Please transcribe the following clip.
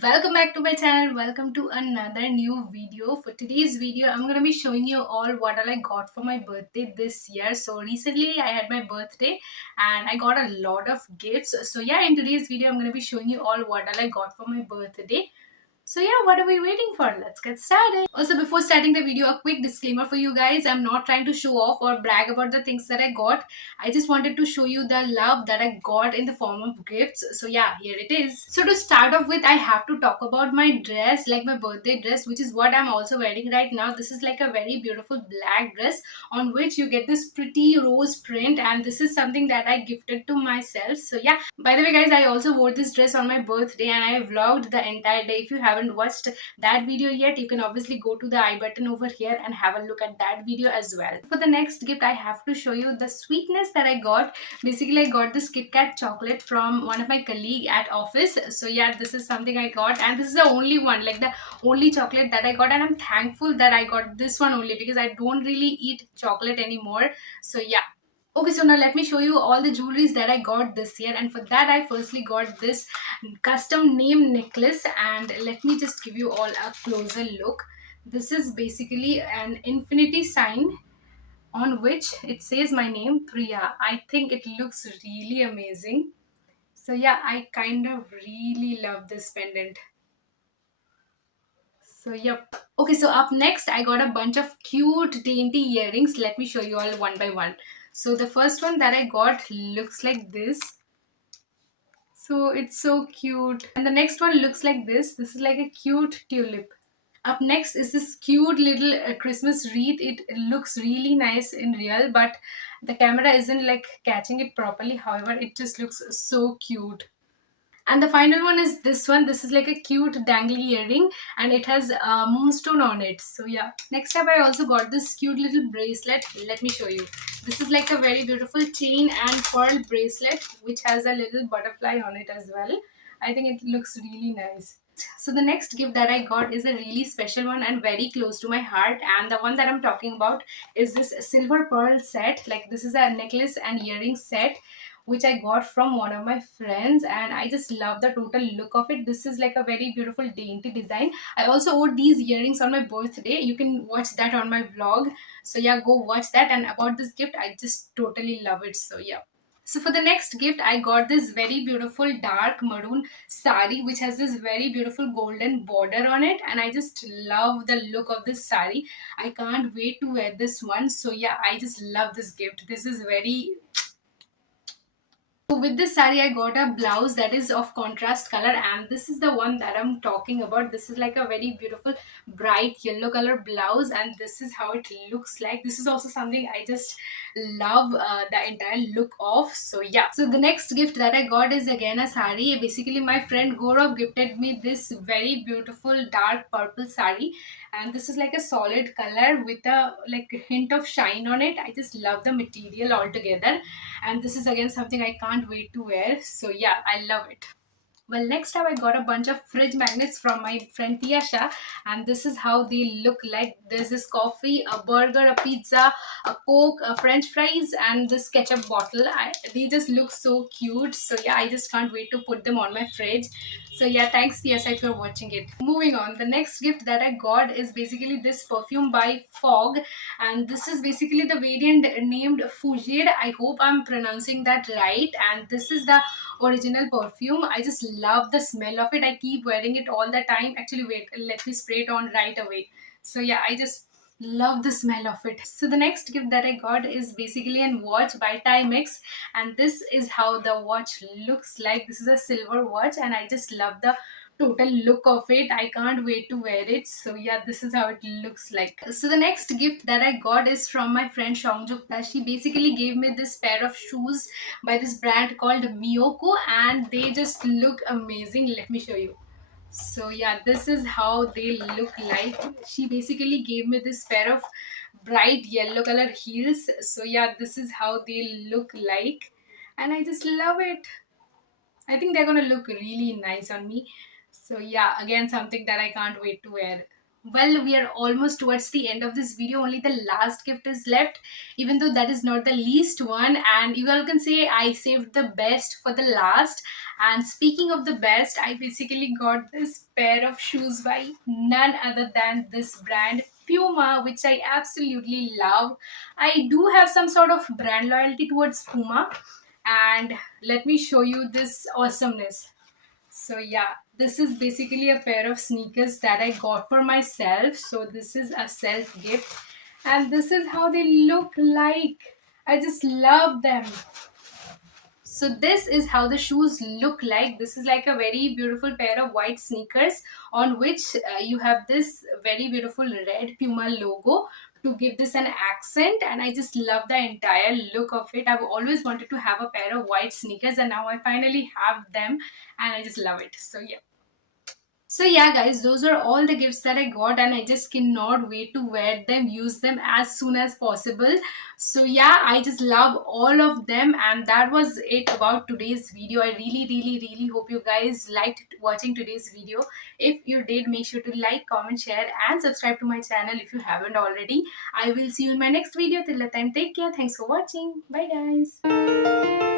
Welcome back to my channel. Welcome to another new video. For today's video, I'm gonna be showing you all what all I got for my birthday this year. So recently I had my birthday and I got a lot of gifts. So yeah, in today's video, I'm gonna be showing you all what all I got for my birthday. So yeah, what are we waiting for? Let's get started. Also, before starting the video, a quick disclaimer for you guys. I'm not trying to show off or brag about the things that I got. I just wanted to show you the love that I got in the form of gifts. So yeah, here it is. So to start off with, I have to talk about my dress, like my birthday dress, which is what I'm also wearing right now. This is like a very beautiful black dress on which you get this pretty rose print, and this is something that I gifted to myself. So yeah, by the way guys, I also wore this dress on my birthday and I vlogged the entire day. If you haven't watched that video yet, you can obviously go to the I button over here and have a look at that video as well. For the next gift, I have to show you the sweetness that I got. Basically, I got this Kit Kat chocolate from one of my colleague at office. So yeah, this is something I got, and this is the only one, like the only chocolate that I got, and I'm thankful that I got this one only because I don't really eat chocolate anymore. So yeah. Okay, so now let me show you all the jewelries that I got this year, and for that I firstly got this custom name necklace, and let me just give you all a closer look. This is basically an infinity sign on which it says my name, Priya. I think it looks really amazing. So yeah, I kind of really love this pendant. So yep. Okay, so up next I got a bunch of cute dainty earrings. Let me show you all one by one. So the first one that I got looks like this. So it's so cute. And the next one looks like this. This is like a cute tulip. Up next is this cute little Christmas wreath. It looks really nice in real, but the camera isn't like catching it properly. However, it just looks so cute. And the final one is this one. This is like a cute dangly earring and it has a moonstone on it. So yeah. Next up, I also got this cute little bracelet. Let me show you. This is like a very beautiful chain and pearl bracelet which has a little butterfly on it as well. I think it looks really nice. So the next gift that I got is a really special one and very close to my heart. And the one that I'm talking about is this silver pearl set. Like this is a necklace and earring set which I got from one of my friends, and I just love the total look of it. This is like a very beautiful dainty design. I also wore these earrings on my birthday. You can watch that on my vlog. So yeah, go watch that. And about this gift, I just totally love it. So yeah. So for the next gift, I got this very beautiful dark maroon sari which has this very beautiful golden border on it, and I just love the look of this sari. I can't wait to wear this one. So yeah, I just love this gift. This is very. So with this saree, I got a blouse that is of contrast color, and this is the one that I'm talking about. This is like a very beautiful bright yellow color blouse, and this is how it looks like. This is also something I just love the entire look of. So yeah. So the next gift that I got is again a saree. Basically, my friend Gaurav gifted me this very beautiful dark purple saree, and this is like a solid color with a like hint of shine on it. I just love the material altogether, and this is again something I can't wait to wear. So yeah, I love it. Well, next up, I got a bunch of fridge magnets from my friend Tiasha, and this is how they look like. There's this coffee, a burger, a pizza, a coke, a French fries, and this ketchup bottle. They just look so cute. So yeah, I just can't wait to put them on my fridge. So yeah, thanks Tiasha if you're watching it. Moving on, the next gift that I got is basically this perfume by Fog, and this is basically the variant named Fougere. I hope I'm pronouncing that right. And this is the original perfume. I just love the smell of it. I keep wearing it all the time. Actually, wait, let me spray it on right away. So yeah, I just love the smell of it. So the next gift that I got is basically a watch by Timex, and this is how the watch looks like. This is a silver watch, and I just love the total look of it. I can't wait to wear it. So yeah, this is how it looks like. So the next gift that I got is from my friend Shongjukta. She basically gave me this pair of shoes by this brand called Miyoko, and they just look amazing. Let me show you. So yeah, this is how they look like. She basically gave me this pair of bright yellow color heels. So yeah, this is how they look like, and I just love it. I think they're gonna look really nice on me. So yeah, again something that I can't wait to wear. Well, we are almost towards the end of this video. Only the last gift is left, even though that is not the least one. And you all can say I saved the best for the last. And speaking of the best, I basically got this pair of shoes by none other than this brand Puma, which I absolutely love. I do have some sort of brand loyalty towards Puma, and let me show you this awesomeness. So yeah, this is basically a pair of sneakers that I got for myself. So this is a self gift, and this is how they look like. I just love them. So this is how the shoes look like. This is like a very beautiful pair of white sneakers on which you have this very beautiful red Puma logo to give this an accent, and I just love the entire look of it. I've always wanted to have a pair of white sneakers, and now I finally have them, and I just love it. So yeah. So yeah, guys, those are all the gifts that I got, and I just cannot wait to wear them, use them as soon as possible. So yeah, I just love all of them, and that was it about today's video. I really hope you guys liked watching today's video. If you did, make sure to like, comment, share, and subscribe to my channel if you haven't already. I will see you in my next video. Till that time, take care. Thanks for watching. Bye, guys.